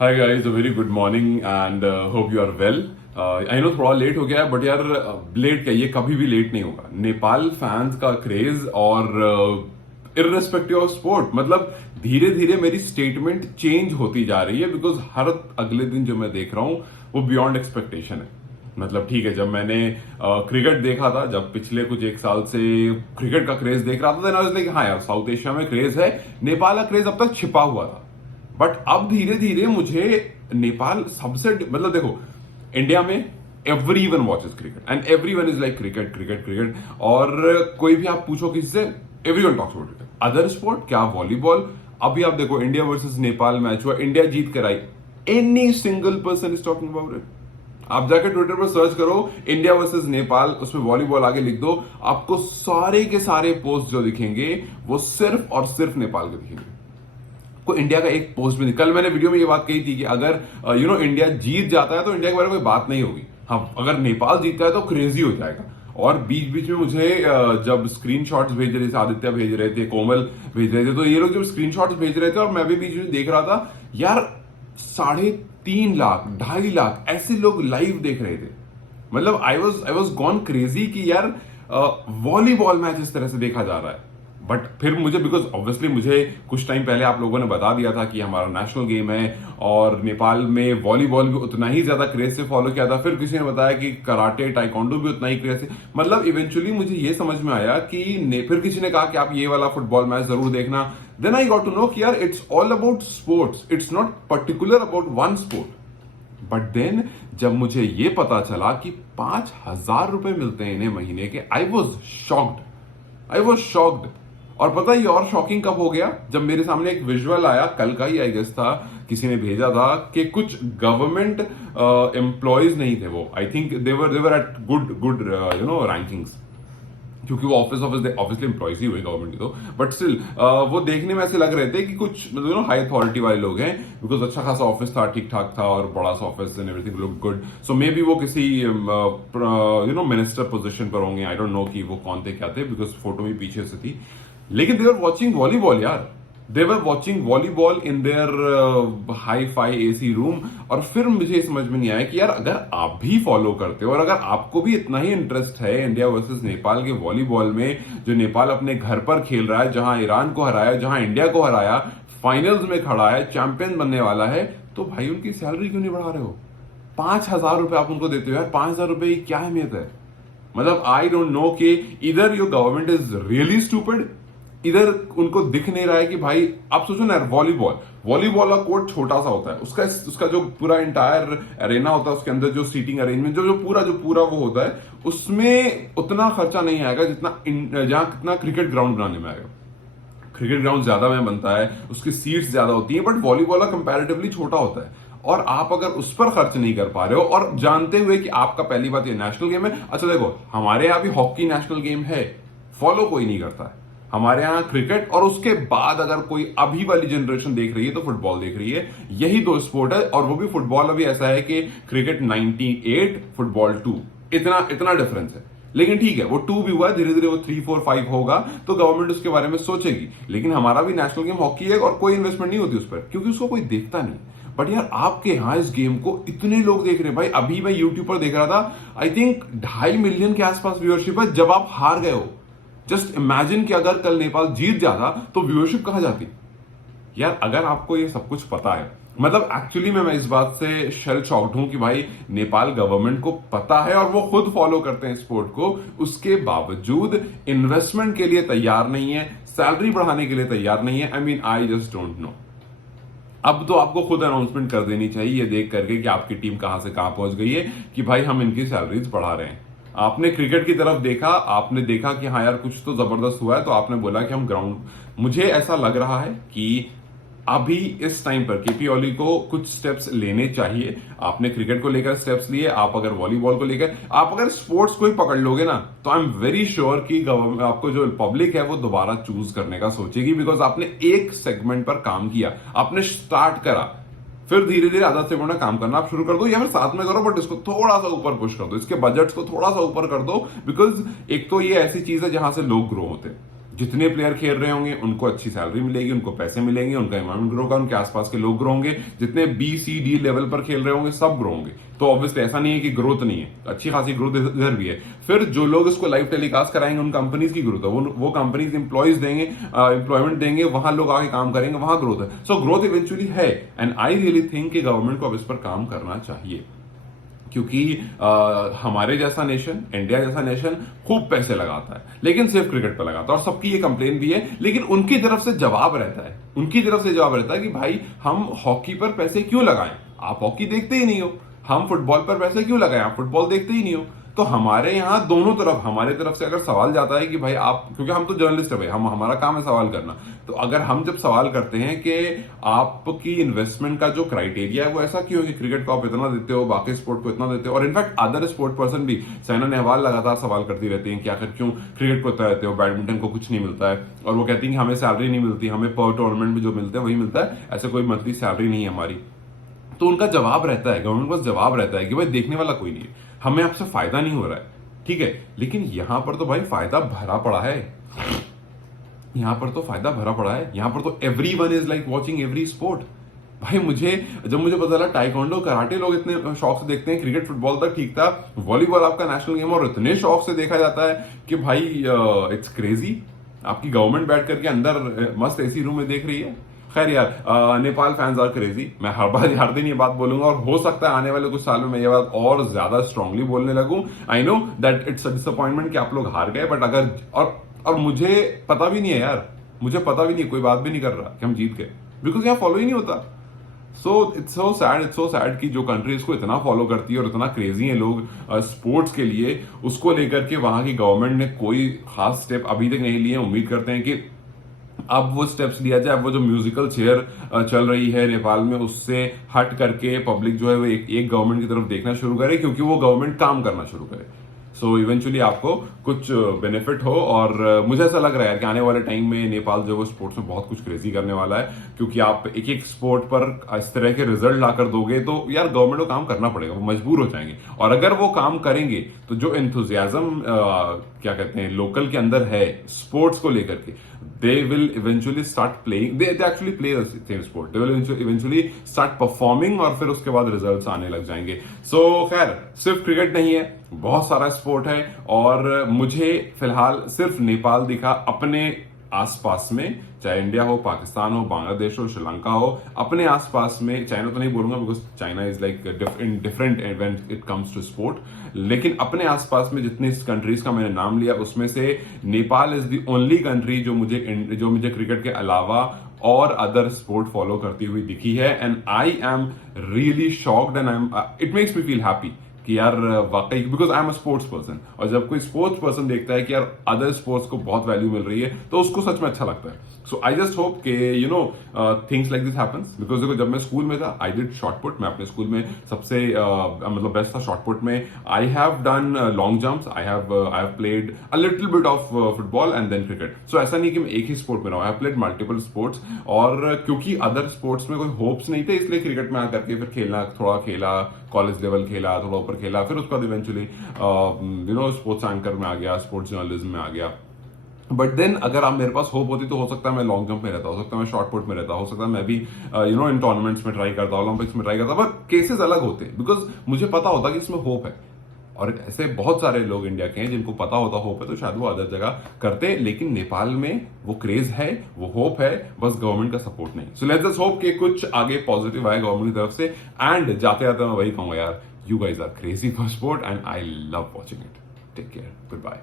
Hi guys, a very good morning and hope you are well. I know थोड़ा late हो गया है, but यार लेट क्या, ये कभी भी लेट नहीं होगा। नेपाल फैंस का क्रेज और इररेस्पेक्टिव ऑफ स्पोर्ट, मतलब धीरे धीरे मेरी स्टेटमेंट चेंज होती जा रही है, बिकॉज हर अगले दिन जो मैं देख रहा हूं वो बियॉन्ड एक्सपेक्टेशन है। मतलब ठीक है, जब मैंने क्रिकेट देखा था, जब पिछले कुछ एक साल से क्रिकेट का क्रेज देख रहा था, देन आई वाज लाइक हाँ यार, साउथ एशिया में क्रेज है, नेपाल का क्रेज अब तक छिपा हुआ था। बट अब धीरे धीरे मुझे नेपाल सबसे, मतलब देखो, इंडिया में everyone watches cricket and everyone is like cricket cricket cricket. और कोई भी आप पूछो किसी से, everyone talks about cricket. Other sport क्या, वॉलीबॉल। अभी आप देखो, इंडिया वर्सेस नेपाल मैच हुआ, इंडिया जीत कर आई, any single person is talking about it. आप जाकर ट्विटर पर सर्च करो इंडिया वर्सेस नेपाल, उसमें वॉलीबॉल आगे लिख दो, आपको सारे के सारे पोस्ट जो दिखेंगे वो सिर्फ और सिर्फ नेपाल के दिखेंगे। कोई इंडिया का एक पोस्ट भी नहीं। कल मैंने वीडियो में ये बात कही थी कि अगर इंडिया जीत जाता है तो इंडिया के बारे में कोई बात नहीं होगी। हाँ, अगर नेपाल जीतता है तो क्रेजी हो जाएगा। और बीच बीच में मुझे जब स्क्रीनशॉट्स भेज रहे थे, आदित्य भेज रहे थे, कोमल भेज रहे थे, तो ये लोग जब स्क्रीनशॉट्स भेज रहे थे और मैं भी बीच में देख रहा था, यार 3.5 लाख 2.5 लाख ऐसे लोग लाइव देख रहे थे। मतलब आई वॉज गॉन क्रेजी कि यार वॉलीबॉल मैच इस तरह से देखा जा रहा है। बट फिर मुझे, बिकॉज ऑब्वियसली मुझे कुछ टाइम पहले आप लोगों ने बता दिया था कि हमारा नेशनल गेम है और नेपाल में वॉलीबॉल भी उतना ही ज्यादा क्रेज से फॉलो किया था। फिर किसी ने बताया कि कराटे टाइकोंडो भी उतना ही क्रेज से, मतलब इवेंचुअली मुझे ये समझ में आया कि फिर किसी ने कहा कि आप ये वाला फुटबॉल मैच जरूर देखना। Then I got to know कि यार it's all about sports, it's not particular about one sport. But then जब मुझे ये पता चला कि 5,000 रुपए मिलते हैं इन्हें महीने के, आई वॉज शॉक्ड। और पता ही और शॉकिंग कब हो गया, जब मेरे सामने एक विजुअल आया, कल का ही आई गेस था, किसी ने भेजा था कि कुछ गवर्नमेंट एम्प्लॉयज नहीं थे वो, I think they were at good rankings, क्योंकि वो ऑब्वियसली एम्प्लॉयज ही हुए गवर्नमेंट की, तो बट स्टिल वो देखने में ऐसे लग रहे थे कि कुछ मतलब हाई अथॉरिटी वाले लोग हैं, बिकॉज अच्छा खासा ऑफिस था, ठीक ठाक था और बड़ा सा office and everything look good. So may be वो किसी मिनिस्टर पोजीशन पर होंगे, आई डोंट नो कि वो कौन थे क्या थे, बिकॉज फोटो भी पीछे से थी। लेकिन दे आर वॉचिंग वॉलीबॉल यार, they were watching volleyball in their hi fi AC room. और फिर मुझे समझ में नहीं आया कि यार अगर आप भी फॉलो करते हो और अगर आपको भी इतना ही इंटरेस्ट है इंडिया वर्सेस नेपाल के वॉलीबॉल में, जो नेपाल अपने घर पर खेल रहा है, जहां ईरान को हराया, जहां इंडिया को हराया, फाइनल्स में खड़ा है, चैंपियन बनने वाला है, तो भाई उनकी सैलरी क्यों नहीं बढ़ा रहे हो? 5,000 रुपए आप उनको देते हो यार, 5,000 रुपए की क्या अहमियत है? मतलब आई डोंट नो कि इधर your government is really stupid, इधर उनको दिख नहीं रहा है कि भाई आप सोचो ना, वॉलीबॉल का कोर्ट छोटा सा होता है, उसका जो पूरा इंटायर अरेना होता है, उसके अंदर जो सीटिंग अरेंजमेंट जो पूरा वो होता है, उसमें उतना खर्चा नहीं आएगा जितना जहां कितना क्रिकेट ग्राउंड बनाने में आएगा। क्रिकेट ग्राउंड ज्यादा में बनता है, उसकी सीट्स ज्यादा होती है, बट वॉलीबॉल का कंपैरेटिवली छोटा होता है। और आप अगर उस पर खर्च नहीं कर पा रहे हो, और जानते हुए कि आपका पहली बात ये नेशनल गेम है। अच्छा देखो, हमारे यहां भी हॉकी नेशनल गेम है, फॉलो कोई नहीं करता है हमारे यहां क्रिकेट, और उसके बाद अगर कोई अभी वाली जनरेशन देख रही है तो फुटबॉल देख रही है। यही दो स्पोर्ट है, और वो भी फुटबॉल अभी ऐसा है कि क्रिकेट 98, फुटबॉल 2, इतना डिफरेंस है। लेकिन ठीक है, वो 2 भी हुआ, धीरे धीरे वो 3, 4, 5 होगा, तो गवर्नमेंट उसके बारे में सोचेगी। लेकिन हमारा भी नेशनल गेम हॉकी है और कोई इन्वेस्टमेंट नहीं होती उस पर, क्योंकि उसको कोई देखता नहीं। बट यार आपके यहां इस गेम को इतने लोग देख रहे हैं भाई। अभी मैं यूट्यूब पर देख रहा था, आई थिंक 2.5 मिलियन के आसपास व्यूअरशिप है, जब आप हार गए हो। जस्ट इमेजिन कि अगर कल नेपाल जीत जाता तो व्यूअरशिप कहां जाती? यार अगर आपको ये सब कुछ पता है, मतलब एक्चुअली मैं इस बात से शेल शॉक्ड हूं कि भाई नेपाल गवर्नमेंट को पता है और वो खुद फॉलो करते हैं स्पोर्ट को, उसके बावजूद इन्वेस्टमेंट के लिए तैयार नहीं है, सैलरी बढ़ाने के लिए तैयार नहीं है। I mean I just don't know. अब तो आपको खुद अनाउंसमेंट कर देनी चाहिए ये देख करके कि आपकी टीम कहां से कहां पहुंच गई है, कि भाई हम इनकी सैलरीज बढ़ा रहे हैं। आपने क्रिकेट की तरफ देखा, आपने देखा कि हाँ यार कुछ तो जबरदस्त हुआ है, तो आपने बोला कि हम ग्राउंड। मुझे ऐसा लग रहा है कि अभी इस टाइम पर केपी ओली को कुछ स्टेप्स लेने चाहिए। आपने क्रिकेट को लेकर स्टेप्स लिए, आप अगर वॉलीबॉल को लेकर, आप अगर स्पोर्ट्स को ही पकड़ लोगे ना, तो आई एम वेरी श्योर कि गवर्नमेंट, आपको जो पब्लिक है वो दोबारा चूज करने का सोचेगी, बिकॉज आपने एक सेगमेंट पर काम किया, आपने स्टार्ट करा, फिर धीरे धीरे आधा से गुना काम करना आप शुरू कर दो, या फिर साथ में करो, बट इसको थोड़ा सा ऊपर पुश कर दो, इसके बजट्स को थोड़ा सा ऊपर कर दो, बिकॉज एक तो ये ऐसी चीज है जहां से लोग ग्रो होते हैं। जितने प्लेयर खेल रहे होंगे उनको अच्छी सैलरी मिलेगी, उनको पैसे मिलेंगे, उनका इन्वायरमेंट ग्रो होगा, उनके आसपास के लोग ग्रो होंगे, जितने बी सी डी लेवल पर खेल रहे होंगे सब ग्रो होंगे। तो ऑब्वियसली ऐसा नहीं है कि ग्रोथ नहीं है, अच्छी खासी ग्रोथ इधर भी है। फिर जो लोग इसको लाइव टेलीकास्ट कराएंगे उन कंपनीज की ग्रोथ है, वो कंपनीज इंप्लॉइज देंगे, एम्प्लॉयमेंट देंगे, वहां लोग आगे काम करेंगे, वहां ग्रोथ है। सो ग्रोथ इवेंचुअली है, एंड आई रियली थिंक कि गवर्नमेंट को अब इस पर काम करना चाहिए, क्योंकि हमारे जैसा नेशन, इंडिया जैसा नेशन खूब पैसे लगाता है, लेकिन सिर्फ क्रिकेट पर लगाता है, और सबकी ये कंप्लेन भी है। लेकिन उनकी तरफ से जवाब रहता है, कि भाई हम हॉकी पर पैसे क्यों लगाएं, आप हॉकी देखते ही नहीं हो। हम फुटबॉल पर पैसे क्यों लगाएं, आप फुटबॉल देखते ही नहीं हो। तो हमारे यहाँ दोनों तरफ, हमारे तरफ से अगर सवाल जाता है कि भाई आप, क्योंकि हम तो जर्नलिस्ट है भाई, हमारा काम है सवाल करना। तो अगर हम जब सवाल करते हैं कि आपकी इन्वेस्टमेंट का जो क्राइटेरिया है वो ऐसा क्यों है कि क्रिकेट को आप इतना देते हो, बाकी स्पोर्ट को इतना देते हो, और इनफैक्ट अदर स्पोर्ट पर्सन भी, साइना नेहवाल लगातार सवाल करती रहती हैं कि आखिर क्यों क्रिकेट को इतना देते हो, बैडमिंटन को कुछ नहीं मिलता है। और वो कहती हैं कि हमें सैलरी नहीं मिलती, हमें पर टूर्नामेंट में जो मिलता है वही मिलता है, ऐसे कोई मंथली सैलरी नहीं है हमारी। तो उनका जवाब रहता है, गवर्नमेंट के पास जवाब रहता है कि भाई देखने वाला कोई नहीं है, हमें आपसे फायदा नहीं हो रहा है, ठीक है। लेकिन यहां पर तो भाई फायदा भरा पड़ा है, यहां पर तो everyone is like watching every sport. भाई जब मुझे पता चला टाइकोंडो, कराटे लोग इतने शौक से देखते हैं, क्रिकेट फुटबॉल तक ठीक था, वॉलीबॉल आपका नेशनल गेम और इतने शौक से देखा जाता है कि भाई इट्स क्रेजी। आपकी गवर्नमेंट बैठ करके अंदर मस्त एसी रूम में देख रही है। खैर यार, नेपाल फैंस आर क्रेजी, मैं हर दिन ये बात बोलूंगा, और हो सकता है आने वाले कुछ सालों में ये बात और ज्यादा स्ट्रांगली बोलने लगूं। I know that it's a disappointment कि आप लोग हार गए, बट अगर और मुझे पता भी नहीं है यार, मुझे पता भी नहीं, कोई बात भी नहीं कर रहा कि हम जीत गए, बिकॉज यहाँ फॉलो ही नहीं होता। सो इट्स सो सैड कि जो कंट्री इसको इतना फॉलो करती है और इतना क्रेजी है लोग स्पोर्ट्स के लिए, उसको लेकर के वहां की गवर्नमेंट ने कोई खास स्टेप अभी तक नहीं लिए। उम्मीद करते हैं कि अब वो स्टेप्स लिया जाए, अब वो जो म्यूजिकल चेयर चल रही है नेपाल में, उससे हट करके पब्लिक जो है वो एक गवर्नमेंट की तरफ देखना शुरू करे, क्योंकि वो गवर्नमेंट काम करना शुरू करे। सो इवेंचुअली आपको कुछ बेनिफिट हो। और मुझे ऐसा लग रहा है कि आने वाले टाइम में नेपाल जो है स्पोर्ट्स में बहुत कुछ क्रेजी करने वाला है, क्योंकि आप एक एक स्पोर्ट पर इस तरह के रिजल्ट लाकर दोगे तो यार गवर्नमेंट को काम करना पड़ेगा, वो मजबूर हो जाएंगे। और अगर वो काम करेंगे तो जो एंथुजियाज्म क्या कहते हैं लोकल के अंदर है स्पोर्ट्स को लेकर के, they will eventually start playing, they actually play the same sport, they will eventually start performing, और फिर उसके बाद रिजल्ट्स आने लग जाएंगे। सो खैर, सिर्फ क्रिकेट नहीं है, बहुत सारा स्पोर्ट है, और मुझे फिलहाल सिर्फ नेपाल दिखा अपने आसपास में, चाहे इंडिया हो, पाकिस्तान हो, बांग्लादेश हो, श्रीलंका हो, अपने आसपास में, चाइना तो नहीं बोलूंगा because China is like different when it comes to sport, लेकिन अपने आसपास में जितनी कंट्रीज का मैंने नाम लिया उसमें से Nepal is the only country जो मुझे क्रिकेट के अलावा और अदर स्पोर्ट फॉलो करती हुई दिखी है। And I am really shocked and it makes me feel happy कि यार वाकई, because I am a sports person, और जब कोई स्पोर्ट्स पर्सन देखता है कि यार अदर स्पोर्ट्स को बहुत वैल्यू मिल रही है तो उसको सच में अच्छा लगता है। सो आई जस्ट होप कि you know things like this happens, because देखो जब मैं स्कूल में था आई डिड शॉर्ट पुट, मैं अपने स्कूल में सबसे मतलब बेस्ट था शॉर्ट पुट में। I have done long jumps, I have played a little bit of football and then cricket. So ऐसा नहीं कि मैं एक ही स्पोर्ट में रहा हूं, आई हैव प्लेड मल्टीपल स्पोर्ट्स, और क्योंकि अदर स्पोर्ट्स में कोई होप्स नहीं थे इसलिए क्रिकेट में आकर के फिर खेलना, थोड़ा खेला, कॉलेज लेवल खेला, थोड़ा ऊपर खेला, फिर उसके बाद eventually you know sports anchor में आ गया, स्पोर्ट्स जर्नलिज्म में आ गया। बट देन अगर आप मेरे पास होप होती तो हो सकता है मैं लॉन्ग जंप में रहता, हो सकता है मैं शॉर्ट पुट में रहता, हो सकता है मैं भी यू नो इन टूर्नामेंट्स में ट्राई करता, ओलंपिक्स में ट्राई करता, बट केसेस अलग होते हैं बिकॉज मुझे पता होता कि इसमें होप है। और ऐसे बहुत सारे लोग इंडिया के हैं जिनको पता होता होप है तो शायद वो अदर जगह करते, लेकिन नेपाल में वो क्रेज है, वो होप है, बस गवर्नमेंट का सपोर्ट नहीं। सो लेट्स जस्ट होप कि कुछ आगे पॉजिटिव आए गवर्नमेंट की तरफ से। एंड जाते जाते मैं वही कहूंगा यार, you guys are crazy for sport and I love watching it. Take care, good bye.